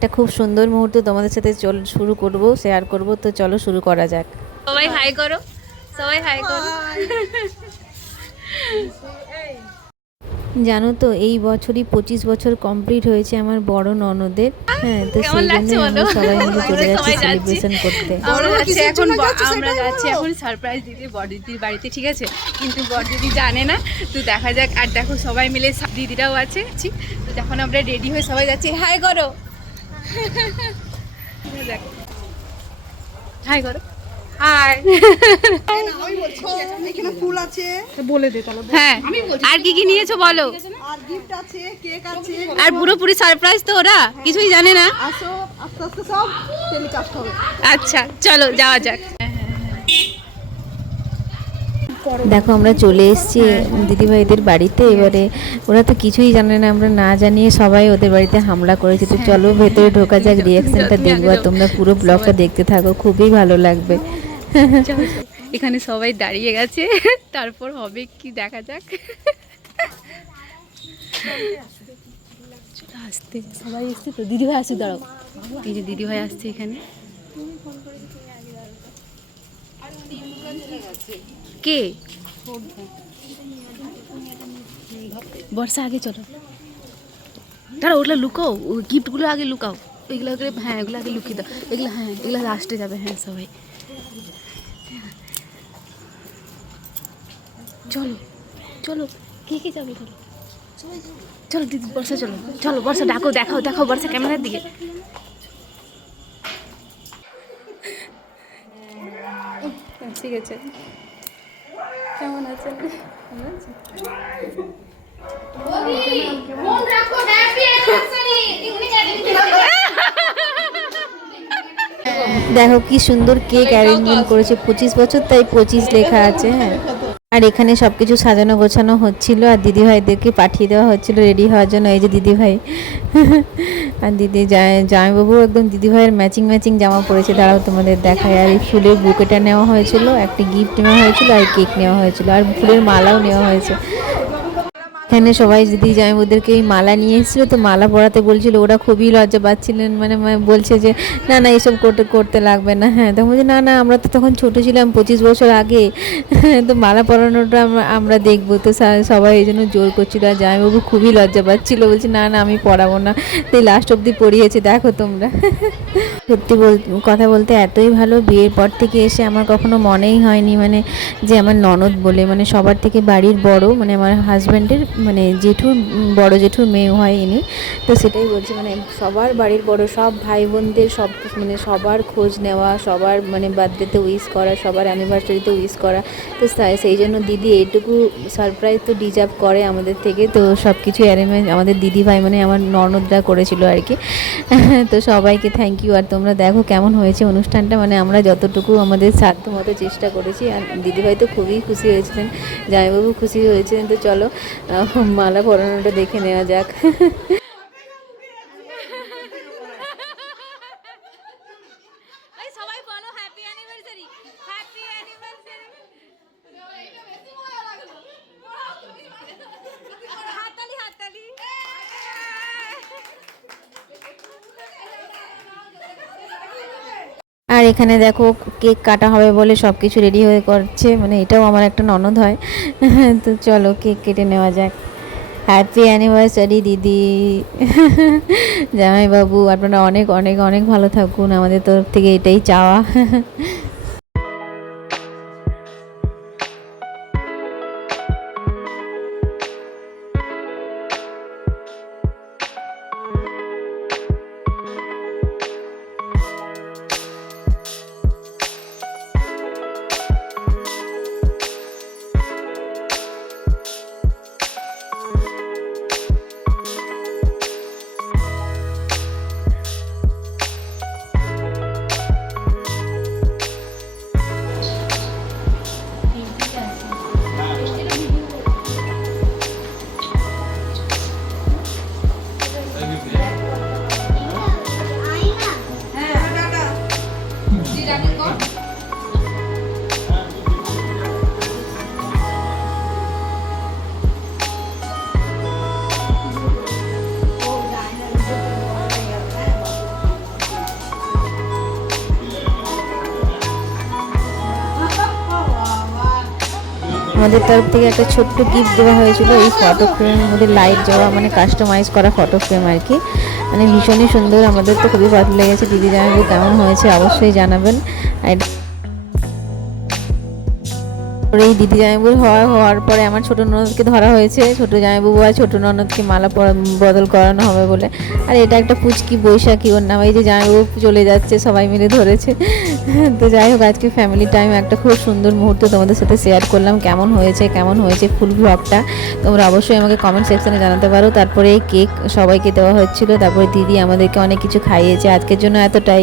একটা খুব সুন্দর মুহূর্ত তোমাদের সাথে শুরু করব, শেয়ার করব। তো চলো শুরু করা যাক। সবাই হাই করো, সবাই হাই করো। জানো তো এই বছরই 25 বছর কমপ্লিট হয়েছে আমার বড় ননদের। হ্যাঁ, তো কেমন সেই লাগছে জন্য বলো? আমরা সবাই মিলে চলে আমরা যাচ্ছি সবাই যাচ্ছি। সেলিব্রেশন করতে। আমরা যাচ্ছি এখন সারপ্রাইজ দিতে বড়দিদির বাড়িতে, ঠিক আছে? কিন্তু বড়দিদি জানে না, তো দেখা যাক। আর দেখো সবাই মিলে দিদিরাও আছে, তো যখন আমরা রেডি হয়ে সবাই যাচ্ছি, হাই করো, হাই করো, হাই। এখানে ফুল আছে, হ্যাঁ, আর কি কি নিয়েছো বলো? আর গিফট আছে, কেক আছে। আর পুরোপুরি সারপ্রাইজ তো, ওরা কিছুই জানে না। আসো, আস্তে আস্তে সব টেলিকাস্ট হবে। আচ্ছা চলো যাওয়া যাক। দেখো আমরা চলে এসেছি দিদিভাইদের বাড়িতে। এবারে ওরা তো কিছুই জানে না, আমরা না জানিয়ে সবাই ওদের বাড়িতে হামলা করেছি। তো চলো ভেতরে ঢোকা যাক, রিয়াকশনটা দেখবো। আর তোমরা পুরো ব্লগটা দেখতে থাকো, খুবই ভালো লাগবে। এখানে সবাই দাঁড়িয়ে গেছে, তারপর হবে কি দেখা যাক। আসতে সবাই এসছে তো, দিদিভাই আসছে, দাঁড়াও। এই যে দিদিভাই আসছে এখানে। কে? বর্ষা, আগে চলো, দাঁড়াও, ওগুলো লুকাও, গিফটগুলো আগে লুকাও। ওইগুলো হ্যাঁ, এগুলো আগে লুকিয়ে দাও। এগুলো হ্যাঁ, এগুলো লাস্টে যাবে। হ্যাঁ সবাই চলো চলো, কে কে যাবে? চলো চলো দিদি, বর্ষা চলো, চলো বর্ষা ডাকো, দেখাও দেখাও বর্ষা ক্যামেরার দিকে। ঠিক আছে, কেমন আছেন? দেখো কি সুন্দর কেক অ্যারেঞ্জমেন্ট করেছে, 25 বছর তাই 25 লেখা আছে। হ্যাঁ, আর এখানে সব কিছু সাজানো গোছানো হচ্ছিল, আর দিদিভাইদেরকে পাঠিয়ে দেওয়া হচ্ছিল রেডি হওয়ার জন্য। এই যে দিদিভাই আর দিদি জামাইবাবু একদম দিদিভাইয়ের ম্যাচিং ম্যাচিং জামা পরেছে। দাঁড়াও তোমাদের দেখায়। আর এই ফুলের বুকেটা নেওয়া হয়েছিল, একটা গিফট নেওয়া হয়েছিল, আর কেক নেওয়া হয়েছিল, আর ফুলের মালাও নেওয়া হয়েছে। এখানে সবাই দিদি জামাইবাবুদেরকে এই মালা নিয়ে এসেছিলো, তো মালা পরাতে বলছিল। ওরা খুবই লজ্জা পাচ্ছিলেন, মানে বলছে যে না না এসব করতে লাগবে না। হ্যাঁ, তখন বলছে না না, আমরা তো তখন ছোটো ছিলাম 25 বছর আগে, তো মালা পরানোটা আমরা দেখবো। তো সবাই এই জন্য জোর করছিল, আর জামাইবাবু খুবই লজ্জা পাচ্ছিলো, বলছে না না আমি পরাবো না। তো লাস্ট অবধি পরিয়েছে, দেখো তোমরা। সত্যি কথা বলতে এতই ভালো, বিয়ের পর থেকে এসে আমার কখনো মনেই হয়নি মানে যে আমার ননদ বলে, মানে সবার থেকে বাড়ির বড়, মানে আমার হাজব্যান্ডের মানে জেঠুর বড় জেঠুর মেয়ে হয় ইনি। তো সেটাই বলছি, মানে সবার বাড়ির বড়, সব ভাই বোনদের সব মানে সবার খোঁজ নেওয়া, সবার মানে বার্থডেতে উইশ করা, সবার অ্যানিভার্সারিতে উইশ করা। তো সেই জন্য দিদি এইটুকু সারপ্রাইজ তো ডিজার্ভ করে আমাদের থেকে। তো সব কিছু অ্যারেঞ্জমেন্ট আমাদের দিদিভাই মানে আমার ননদরা করেছিল আর কি। তো সবাইকে থ্যাংক ইউ। আর তোমরা দেখো কেমন হয়েছে অনুষ্ঠানটা, মানে আমরা যতটুকু আমাদের সাধ্য মতো চেষ্টা করেছি। আর দিদিভাই তো খুবই খুশি হয়েছিলেন, জামাইবাবু খুশি হয়েছিলেন। তো চলো মালা পরানোটা দেখে নেওয়া যাক। সবাই বলো হ্যাপি অ্যানিভার্সারি, হ্যাপি অ্যানিভার্সারি। হাততালি হাততালি। আর এখানে দেখো কেক কাটা হবে বলে সব কিছু রেডি হয়ে করছে, মানে এটাও আমার একটা ননদ হয়। তো চলো কেক কেটে নেওয়া যাক। হ্যাপি অ্যানিভার্সারি দিদি। জামাইবাবু আপনারা অনেক অনেক অনেক ভালো থাকুন, আমাদের তরফ থেকে এটাই চাওয়া। আমাদের তরফ থেকে একটা ছোট্ট গিফট দেওয়া হয়েছিল, এই ফটো ফ্রেমের মধ্যে লাইট দেওয়া, মানে কাস্টমাইজ করা ফটো ফ্রেম আর কি। মানে ভীষণই সুন্দর, আমাদের তো খুবই ভালো লেগেছে। দিদি জামাইবাবু কেমন হয়েছে অবশ্যই জানাবেন। আর এই দিদি জামাইবাবুর হওয়ার পরে আমার ছোটো ননদকে ধরা হয়েছে, ছোটো জামাইবাবু আর ছোটো ননদকে মালা বদল করানো হবে বলে। আর এটা একটা পুচকি বৈশাখী, ওর নাম। এই যে জামাইবাবু চলে যাচ্ছে, সবাই মিলে ধরেছে। তো যাই হোক, আজকে ফ্যামিলি টাইম একটা খুব সুন্দর মুহূর্ত তোমাদের সাথে শেয়ার করলাম। কেমন হয়েছে ফুল ব্লগটা তোমরা অবশ্যই আমাকে কমেন্ট সেকশনে জানাতে পারো। তারপরে এই কেক সবাইকে দেওয়া হচ্ছিলো, তারপরে দিদি আমাদেরকে অনেক কিছু খাইয়েছে। আজকের জন্য এতটাই।